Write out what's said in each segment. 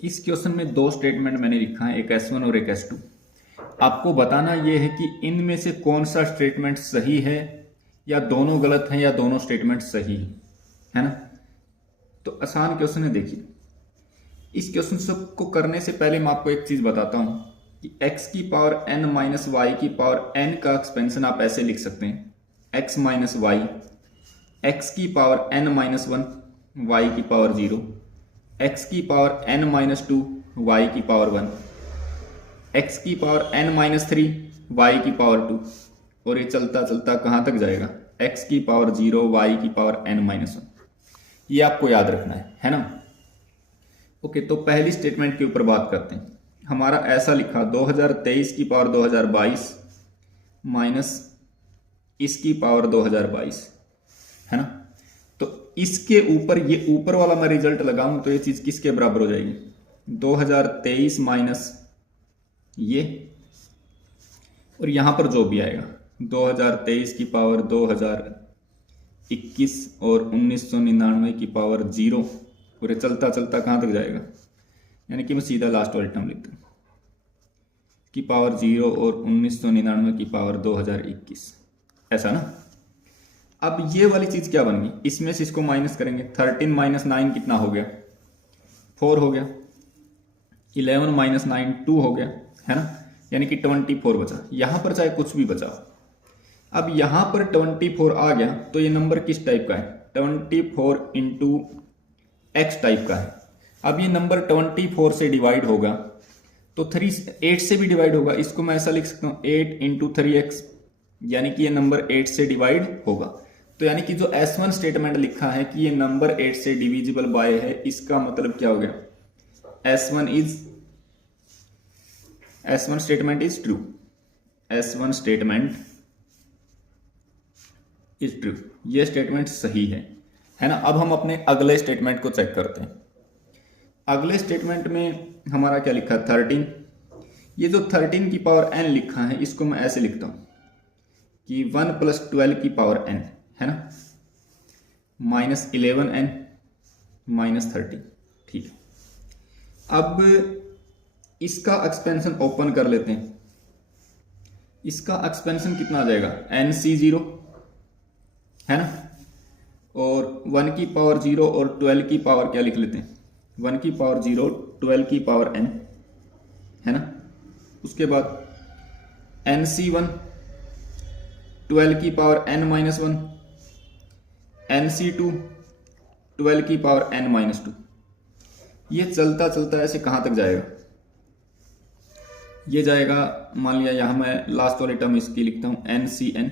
इस क्वेश्चन में दो स्टेटमेंट मैंने लिखा है, एक S1 और एक S2। आपको बताना यह है कि इनमें से कौन सा स्टेटमेंट सही है, या दोनों गलत हैं, या दोनों स्टेटमेंट सही है ना। तो आसान क्वेश्चन है। देखिए, इस क्वेश्चन को करने से पहले मैं आपको एक चीज बताता हूं कि x की पावर n माइनस वाई की पावर n का एक्सपेंशन आप ऐसे लिख सकते हैं, x माइनस वाई, एक्स की power n minus one, y की पावर जीरो, x की power n minus two, y की पावर वन, x की power n minus three, y की पावर टू, और ये चलता चलता कहाँ तक जाएगा, x की पावर जीरो, वाई की पावर n माइनस वन। ये आपको याद रखना है ना। ओके, तो पहली स्टेटमेंट के ऊपर बात करते हैं। हमारा ऐसा लिखा 2023 की पावर 2022 माइनस इसकी पावर 2022 है ना। तो इसके ऊपर ये ऊपर वाला मैं रिजल्ट लगाऊं तो ये चीज किसके बराबर हो जाएगी, 2023 माइनस ये, और यहां पर जो भी आएगा 2023 की पावर 2021 और 1999 की पावर जीरो, पूरे चलता चलता कहां तक जाएगा, यानी कि मैं सीधा लास्ट वाली टर्म लिखता हूं की पावर जीरो और 1999 की पावर 2021, ऐसा ना। अब ये वाली चीज क्या बन गई, इसमें से इसको माइनस करेंगे, 13 माइनस 9 कितना हो गया, 4 हो गया, 11 माइनस 9 2 हो गया, है ना, यानी कि 24 बचा। यहां पर चाहे कुछ भी बचा, अब यहां पर 24 आ गया तो ये नंबर किस टाइप का है, 24 इंटू एक्स टाइप का है। अब ये नंबर 24 से डिवाइड होगा तो 8 से भी डिवाइड होगा, इसको मैं ऐसा लिख सकता हूं 8 इंटू 3x, यानी कि ये नंबर 8 से डिवाइड होगा। तो यानी कि जो S1 स्टेटमेंट लिखा है कि ये नंबर 8 से डिविजिबल बाय है, इसका मतलब क्या हो गया, S1 statement is true, S1 statement is true, ये स्टेटमेंट सही है ना। अब हम अपने अगले स्टेटमेंट को चेक करते हैं। अगले स्टेटमेंट में हमारा क्या लिखा है, 13। ये जो 13 की पावर n लिखा है, इसको मैं ऐसे लिखता हूं कि 1 प्लस 12 की पावर n है ना, माइनस 11n माइनस 30। ठीक है, अब इसका एक्सपेंशन ओपन कर लेते हैं। इसका एक्सपेंशन कितना आ जाएगा, nc0 है ना, और 1 की पावर 0 और 12 की पावर क्या लिख लेते हैं, 1 की पावर 0, 12 की पावर n है ना। उसके बाद nc1, 12 की power n minus one, nc2, 12 की पावर n माइनस टू। ये चलता चलता ऐसे कहां तक जाएगा, ये जाएगा, मान लिया यहां मैं लास्ट वाली टर्म इसकी लिखता हूं ncn,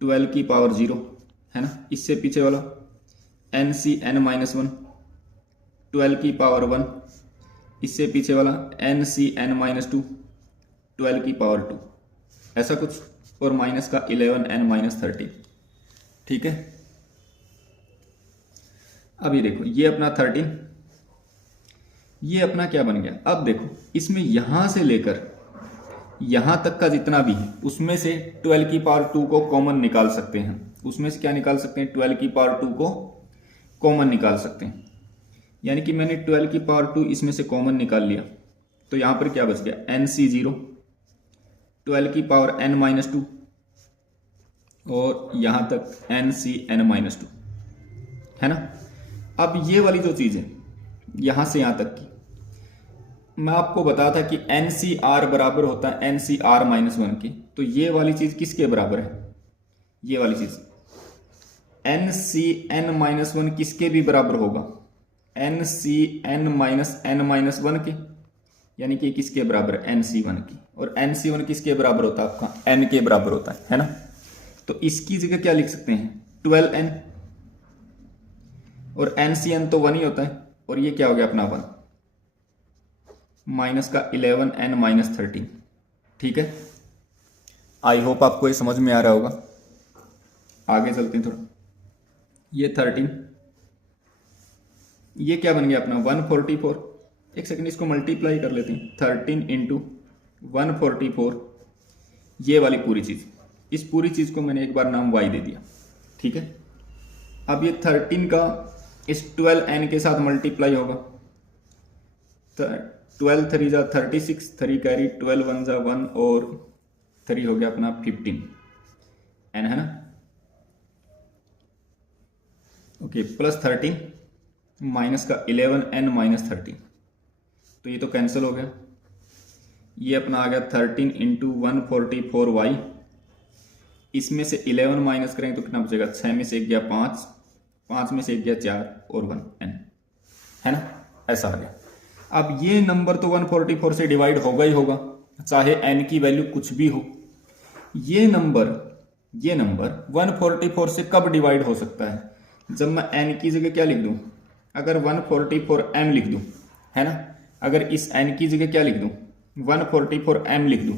12 की पावर 0 है ना, इससे पीछे वाला ncn माइनस वन, 12 की पावर 1, इससे पीछे वाला ncn माइनस टू, 12 की पावर 2, ऐसा कुछ, और माइनस का 11n माइनस 30। ठीक है, अब ये देखो, ये अपना 13, ये अपना क्या बन गया। अब देखो, इसमें यहां से लेकर यहां तक का जितना भी है उसमें से 12 की पावर 2 को कॉमन निकाल सकते हैं। उसमें से क्या निकाल सकते हैं, 12 की पावर 2 को कॉमन निकाल सकते हैं। यानी कि मैंने 12 की पावर 2 इसमें से कॉमन निकाल लिया, तो यहां पर क्या बच गया, nc0, 12 की पावर n माइनस टू, और यहां तक ncn माइनस टू, है ना। अब ये वाली जो चीज है यहां से यहां तक की, मैं आपको बताया था कि NCR बराबर होता है NCR माइनस वन के, तो ये वाली चीज किसके बराबर है, ये वाली चीज NCN माइनस वन किसके भी बराबर होगा, NCN minus n minus one के, यानी कि किसके बराबर है, NC1 की। और NC1 किसके बराबर होता है, आपका n के बराबर होता है ना। तो इसकी जगह क्या लिख सकते हैं, 12n, और NCN तो 1 ही होता है, और ये क्या हो गया अपना 1, माइनस का 11n माइनस 13। ठीक है, आई होप आपको ये समझ में आ रहा होगा। आगे चलते हैं थोड़ा, ये 13, ये क्या बन गया अपना 144। एक सेकंड, इसको मल्टीप्लाई कर लेते हैं, 13 इंटू 144, ये वाली पूरी चीज, इस पूरी चीज को मैंने एक बार नाम y दे दिया। ठीक है, अब ये 13 का इस 12n के साथ मल्टीप्लाई होगा, 12 3 जा 36, 3 कैरी, 12 1 जा 1 और 3 हो गया अपना 15 एन है ना। ओके, प्लस 13 माइनस का 11 एन माइनस 30, तो ये तो कैंसिल हो गया। ये अपना आ गया 13 इंटू 144 वाई, इसमें से 11 माइनस करेंगे तो कितना बचेगा, 6 में से 1 गया 5, 5 में से 1 गया 4 और 1 एन है ना, ऐसा आ गया। अब ये नंबर तो 144 से डिवाइड होगा ही होगा, चाहे एन की वैल्यू कुछ भी हो। ये नंबर 144 से कब डिवाइड हो सकता है, जब मैं एन की जगह क्या लिख दूं, अगर 144 एम लिख दूं, है ना, अगर इस एन की जगह क्या लिख दूं 144 एम लिख दूं,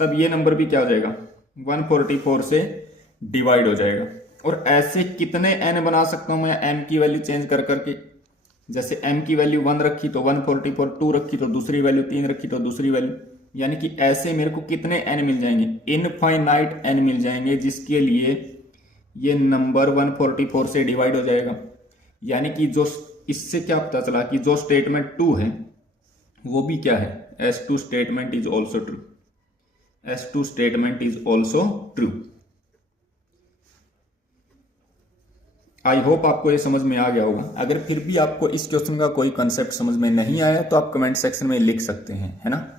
तब ये नंबर भी क्या हो जाएगा 144 से डिवाइड हो जाएगा। और ऐसे कितने एन बना सकता हूं मैं एम की वैल्यू चेंज कर करके, जैसे एम की वैल्यू 1 रखी तो 144, 2 रखी तो दूसरी वैल्यू, 3 रखी तो दूसरी वैल्यू, यानी कि ऐसे मेरे को कितने एन मिल जाएंगे, इनफाइनाइट एन मिल जाएंगे, जिसके लिए ये नंबर 144 से डिवाइड हो जाएगा। यानी कि जो इससे क्या पता चला कि जो स्टेटमेंट 2 है वो भी क्या है, S2 statement is also true, S2 statement is also true. I hope आपको ये समझ में आ गया होगा। अगर फिर भी आपको इस क्वेश्चन का कोई कंसेप्ट समझ में नहीं आया तो आप कमेंट सेक्शन में लिख सकते हैं, है ना।